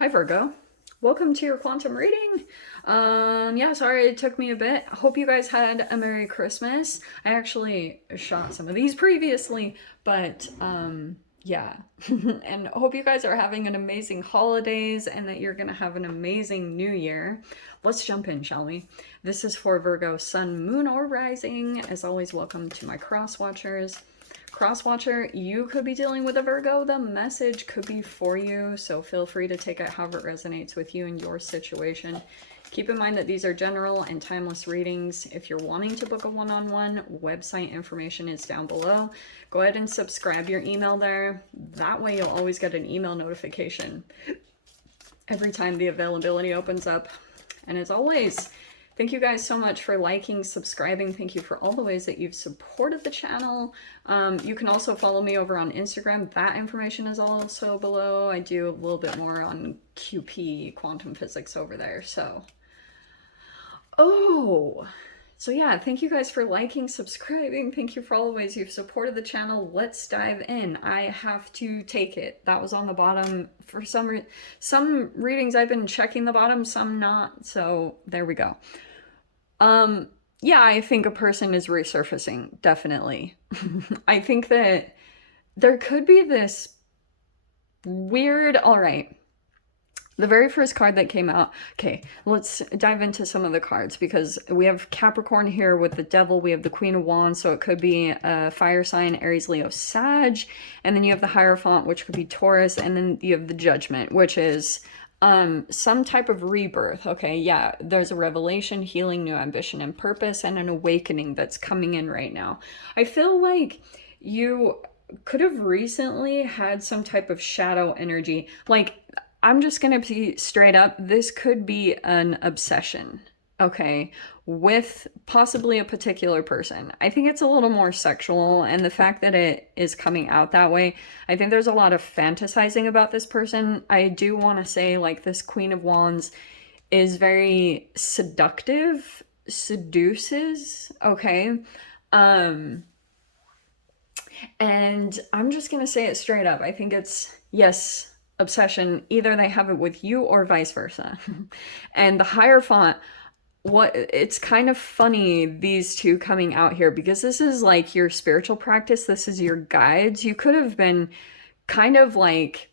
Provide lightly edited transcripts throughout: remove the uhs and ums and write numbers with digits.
Hi Virgo. Welcome to your quantum reading. Yeah, sorry it took me a bit. Hope you guys had a Merry Christmas. I actually shot some of these previously, but yeah. And hope you guys are having an amazing holidays and that you're gonna have an amazing new year. Let's jump in, shall we? This is for Virgo, Sun, Moon, or Rising. As always, welcome to my cross watchers. Crosswatcher, you could be dealing with a Virgo. The message could be for you, so feel free to take it however it resonates with you and your situation. Keep in mind that these are general and timeless readings. If you're wanting to book a one-on-one, website information is down below. Go ahead and subscribe your email there. That way you'll always get an email notification every time the availability opens up. And as always, thank you guys so much for liking, subscribing. Thank you for all the ways that you've supported the channel. You can also follow me over on Instagram. That information is also below. I do a little bit more on QP, quantum physics over there. So yeah, thank you guys for liking, subscribing. Thank you for all the ways you've supported the channel. Let's dive in. I have to take it. That was on the bottom. For some readings I've been checking the bottom, some not. So there we go. Yeah, I think a person is resurfacing, definitely. I think that there could be this weird, all right. The very first card that came out, okay, let's dive into some of the cards because we have Capricorn here with the Devil, we have the Queen of Wands, so it could be a fire sign, Aries, Leo, Sag, and then you have the Hierophant, which could be Taurus, and then you have the Judgment, which is some type of rebirth. Okay, yeah, there's a revelation, healing, new ambition and purpose, and an awakening that's coming in right now. I feel like you could have recently had some type of shadow energy. Like, I'm just gonna be straight up, this could be an obsession, okay, with possibly a particular person. I think it's a little more sexual, and the fact that it is coming out that way, I think there's a lot of fantasizing about this person. I do want to say, like, this Queen of Wands is very seductive, seduces, okay? And I'm just gonna say it straight up. I think it's, yes, obsession. Either they have it with you or vice versa. And the Hierophant, it's kind of funny, these two coming out here, because this is like your spiritual practice. This is your guides. You could have been kind of like,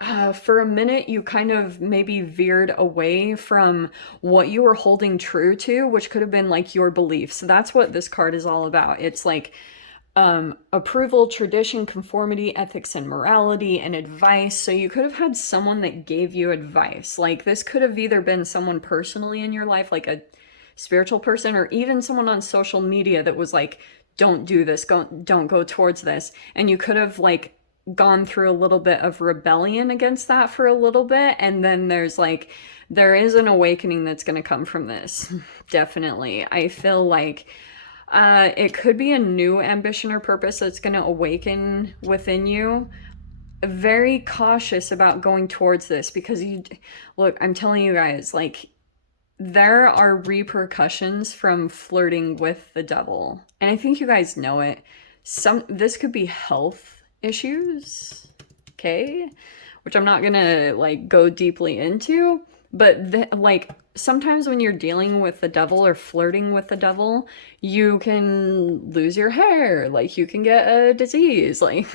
for a minute, you kind of maybe veered away from what you were holding true to, which could have been like your beliefs. That's what this card is all about. It's like approval, tradition, conformity, ethics, and morality, and advice. So you could have had someone that gave you advice. Like, this could have either been someone personally in your life, like a spiritual person, or even someone on social media that was like, don't do this, don't go towards this. And you could have like gone through a little bit of rebellion against that for a little bit, and then there is an awakening that's going to come from this. Definitely. I feel like it could be a new ambition or purpose that's going to awaken within you. Very cautious about going towards this because look, I'm telling you guys, like, there are repercussions from flirting with the devil. And I think you guys know it. This could be health issues, okay? Which I'm not going to like go deeply into, but like sometimes when you're dealing with the devil or flirting with the devil, you can lose your hair, like you can get a disease, like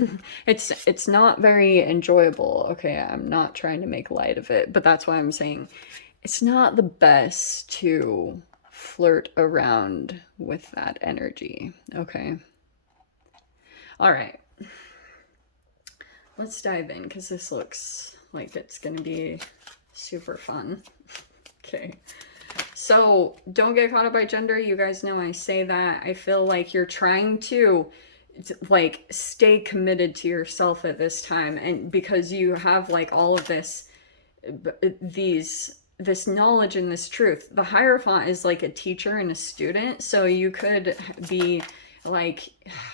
it's not very enjoyable. Okay, I'm not trying to make light of it, but that's why I'm saying it's not the best to flirt around with that energy. Okay. All right. Let's dive in because this looks like it's going to be super fun. Okay. So don't get caught up by gender. You guys know I say that. I feel like you're trying to like stay committed to yourself at this time, and because you have like all of this knowledge and this truth. The Hierophant is like a teacher and a student, so you could be like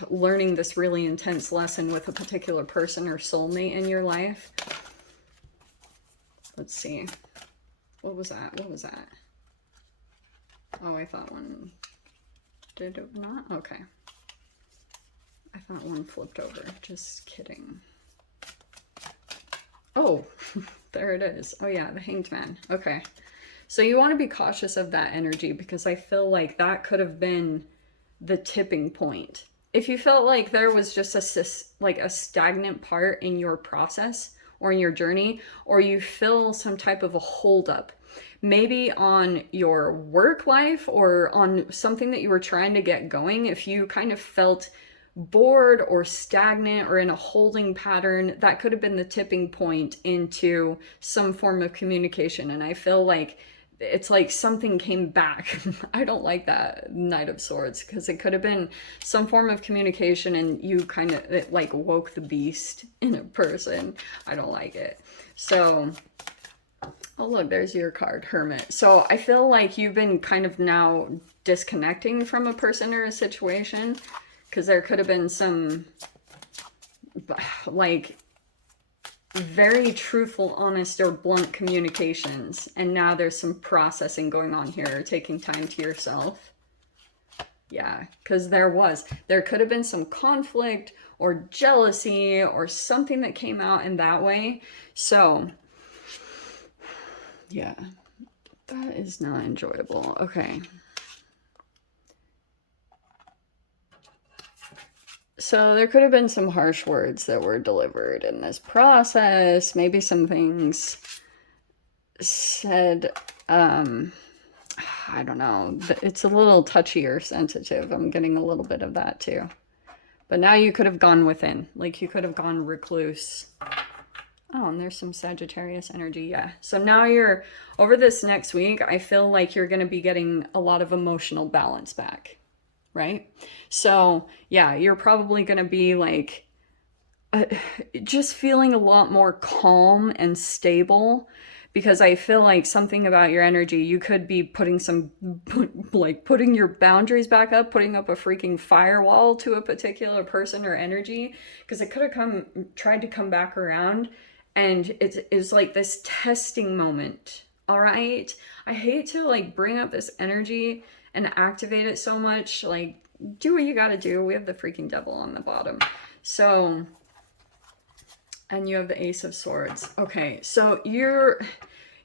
learning this really intense lesson with a particular person or soulmate in your life. Let's see. What was that? What was that? Oh, I thought one did it not? Okay. I thought one flipped over. Just kidding. Oh, There it is. Oh yeah, the Hanged Man. Okay. So you want to be cautious of that energy because I feel like that could have been the tipping point. If you felt like there was just a stagnant part in your process or in your journey, or you feel some type of a holdup, maybe on your work life or on something that you were trying to get going, if you kind of felt bored or stagnant or in a holding pattern, that could have been the tipping point into some form of communication. And I feel like it's like something came back. I don't like that Knight of Swords because it could have been some form of communication and you kind of, it like woke the beast in a person. I don't like it. So, oh look, there's your card, Hermit. So I feel like you've been kind of now disconnecting from a person or a situation because there could have been some like very truthful, honest, or blunt communications. And now there's some processing going on here, taking time to yourself. Yeah, because there could have been some conflict or jealousy or something that came out in that way. So, yeah, that is not enjoyable. Okay. So there could have been some harsh words that were delivered in this process. Maybe some things said, I don't know. It's a little touchy or sensitive. I'm getting a little bit of that too. But now you could have gone within. Like you could have gone recluse. Oh, and there's some Sagittarius energy. Yeah. So now you're, over this next week, I feel like you're going to be getting a lot of emotional balance back. Right? So, yeah, you're probably going to be like just feeling a lot more calm and stable because I feel like something about your energy, you could be putting putting your boundaries back up, putting up a freaking firewall to a particular person or energy because it could have tried to come back around and it's like this testing moment. All right? I hate to like bring up this energy and activate it so much. Like, do what you gotta do. We have the freaking devil on the bottom. So, and you have the Ace of Swords. Okay, so you're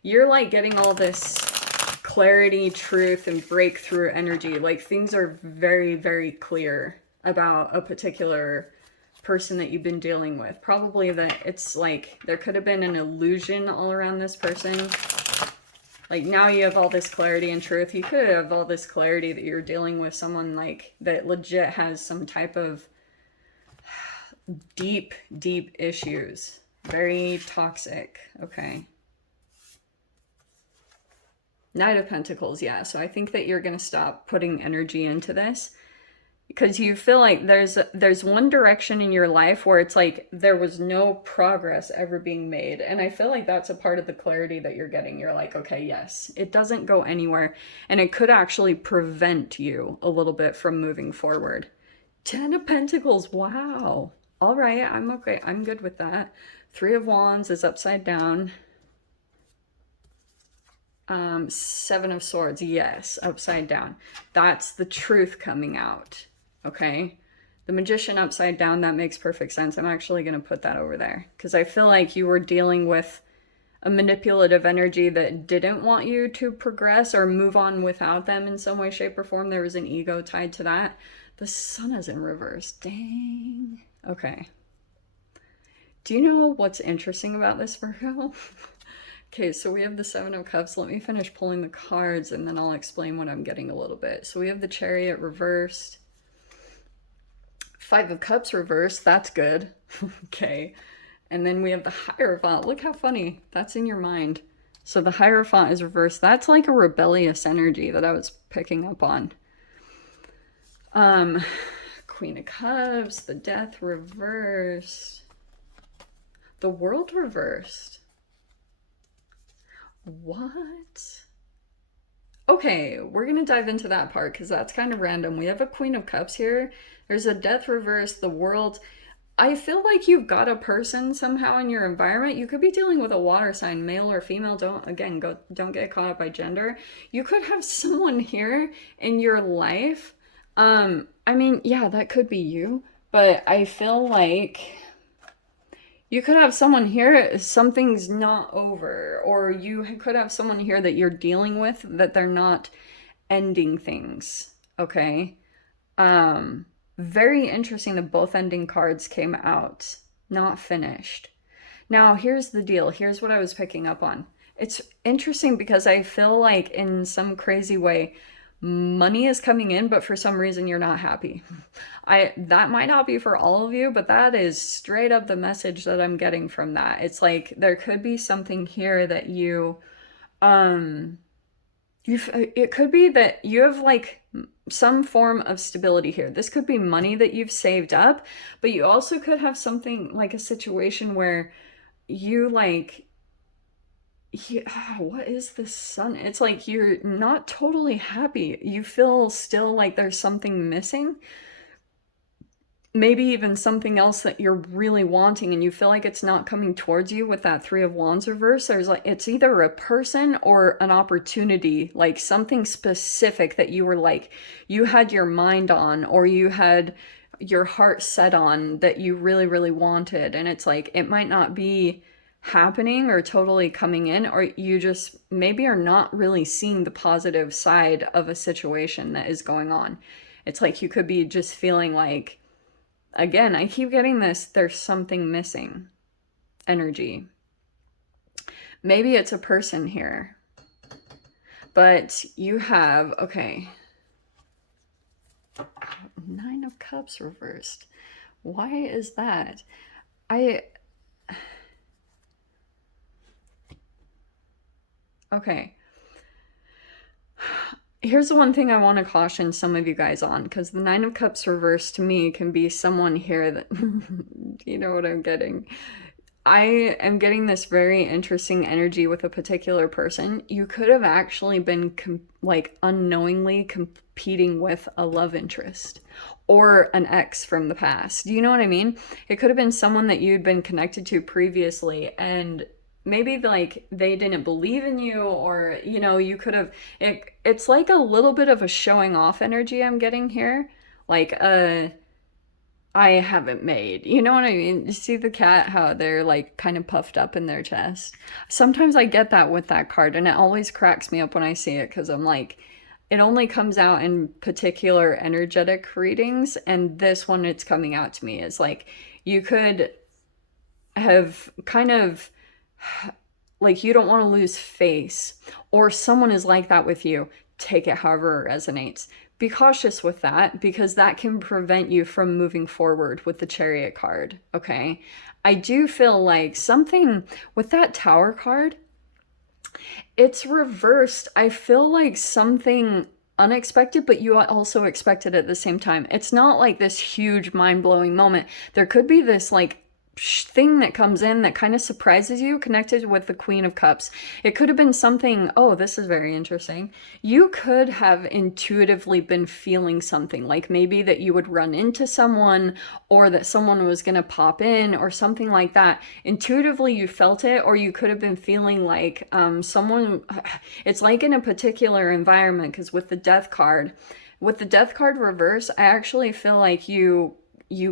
like getting all this clarity, truth, and breakthrough energy. Like things are very, very clear about a particular person that you've been dealing with. Probably that it's like there could have been an illusion all around this person. Like now you have all this clarity and truth. You could have all this clarity that you're dealing with someone like that legit has some type of deep, deep issues. Very toxic. Okay. Knight of Pentacles, yeah. So I think that you're going to stop putting energy into this because you feel like there's one direction in your life where it's like there was no progress ever being made. And I feel like that's a part of the clarity that you're getting. You're like, okay, yes, it doesn't go anywhere. And it could actually prevent you a little bit from moving forward. 10 of Pentacles, wow. All right, I'm okay. I'm good with that. 3 of Wands is upside down. 7 of Swords, yes, upside down. That's the truth coming out. Okay, the Magician upside down, that makes perfect sense. I'm actually going to put that over there because I feel like you were dealing with a manipulative energy that didn't want you to progress or move on without them in some way, shape, or form. There was an ego tied to that. The Sun is in reverse. Dang. Okay. Do you know what's interesting about this, Virgo? Okay, so we have the 7 of Cups. Let me finish pulling the cards and then I'll explain what I'm getting a little bit. So we have the Chariot reversed. 5 of Cups reversed, that's good. Okay. And then we have the Hierophant. Look how funny. That's in your mind. So the Hierophant is reversed. That's like a rebellious energy that I was picking up on. Queen of Cups, the Death reversed. The World reversed. What? Okay, we're going to dive into that part because that's kind of random. We have a Queen of Cups here. There's a Death reverse, the World. I feel like you've got a person somehow in your environment. You could be dealing with a water sign, male or female. Don't get caught up by gender. You could have someone here in your life. I mean, yeah, that could be you. But I feel like You could have someone here, something's not over, or you could have someone here that you're dealing with that they're not ending things, okay? Um, Very interesting that both ending cards came out, not finished. Now, here's the deal. Here's what I was picking up on. It's interesting because I feel like in some crazy way, money is coming in, but for some reason you're not happy. I that might not be for all of you, but that is straight up the message that I'm getting from that. It's like there could be something here that um it could be that you have like some form of stability here. This could be money that you've saved up, but you also could have something like a situation where you like what is the sun? It's like you're not totally happy. You feel still like there's something missing. Maybe even something else that you're really wanting and you feel like it's not coming towards you with that Three of Wands reverse. There's like, it's either a person or an opportunity, like something specific that you were like, you had your mind on or you had your heart set on that you really, really wanted. And it's like, it might not be happening or totally coming in, or you just maybe are not really seeing the positive side of a situation that is going on. It's like you could be just feeling like, again, I keep getting this, there's something missing energy. Maybe it's a person here. But you have, okay. Nine of Cups reversed. Why is that? Okay. Here's the one thing I want to caution some of you guys on, because the Nine of Cups reversed to me can be someone here that, you know what I'm getting? I am getting this very interesting energy with a particular person. You could have actually been like unknowingly competing with a love interest or an ex from the past. Do you know what I mean? It could have been someone that you'd been connected to previously and maybe like they didn't believe in you, or you know, you could have it's like a little bit of a showing off energy I'm getting here. Like I haven't made. You know what I mean? You see the cat, how they're like kind of puffed up in their chest. Sometimes I get that with that card, and it always cracks me up when I see it because I'm like, it only comes out in particular energetic readings, and this one it's coming out to me is like you could have kind of like you don't want to lose face, or someone is like that with you. Take it however it resonates. Be cautious with that because that can prevent you from moving forward with the Chariot card, okay? I do feel like something with that Tower card, it's reversed. I feel like something unexpected, but you also expect it at the same time. It's not like this huge mind-blowing moment. There could be this like thing that comes in that kind of surprises you, connected with the Queen of Cups. It could have been something, oh, this is very interesting. You could have intuitively been feeling something, like maybe that you would run into someone or that someone was going to pop in or something like that. Intuitively you felt it, or you could have been feeling like someone, it's like in a particular environment, because with the Death card reverse, I actually feel like you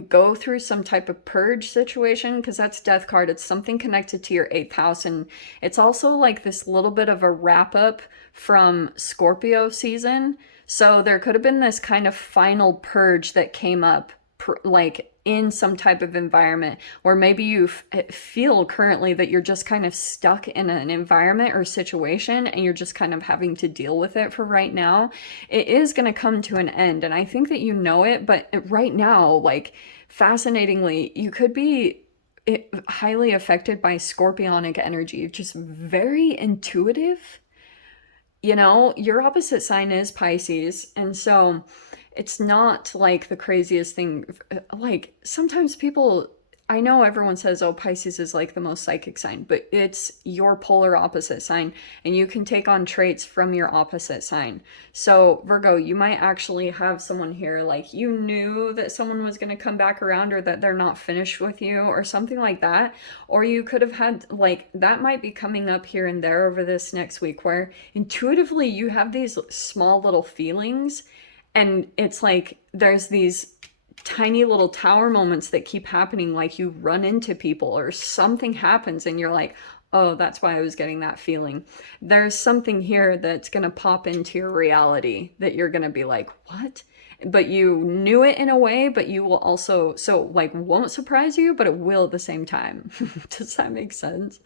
go through some type of purge situation, because that's Death card. It's something connected to your 8th house, and it's also like this little bit of a wrap up from Scorpio season. So there could have been this kind of final purge that came up like in some type of environment where maybe you feel currently that you're just kind of stuck in an environment or situation and you're just kind of having to deal with it for right now. It is going to come to an end, and I think that you know it, but right now, like, fascinatingly, you could be highly affected by scorpionic energy, just very intuitive. You know, your opposite sign is Pisces, and so it's not like the craziest thing. Like sometimes people, I know everyone says, oh, Pisces is like the most psychic sign, but it's your polar opposite sign, and you can take on traits from your opposite sign. So Virgo, you might actually have someone here, like you knew that someone was going to come back around, or that they're not finished with you or something like that. Or you could have had, like, that might be coming up here and there over this next week, where intuitively you have these small little feelings, and it's like there's these tiny little tower moments that keep happening, like you run into people or something happens and you're like, oh, that's why I was getting that feeling. There's something here that's going to pop into your reality that you're going to be like, what? But you knew it in a way, but you will also, so like, won't surprise you, but it will at the same time. Does that make sense?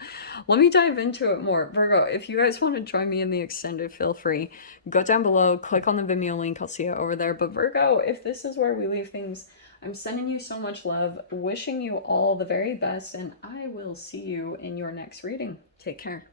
Let me dive into it more. Virgo, if you guys want to join me in the extended, feel free. Go down below, click on the Vimeo link. I'll see you over there. But Virgo, if this is where we leave things, I'm sending you so much love, wishing you all the very best, and I will see you in your next reading. Take care.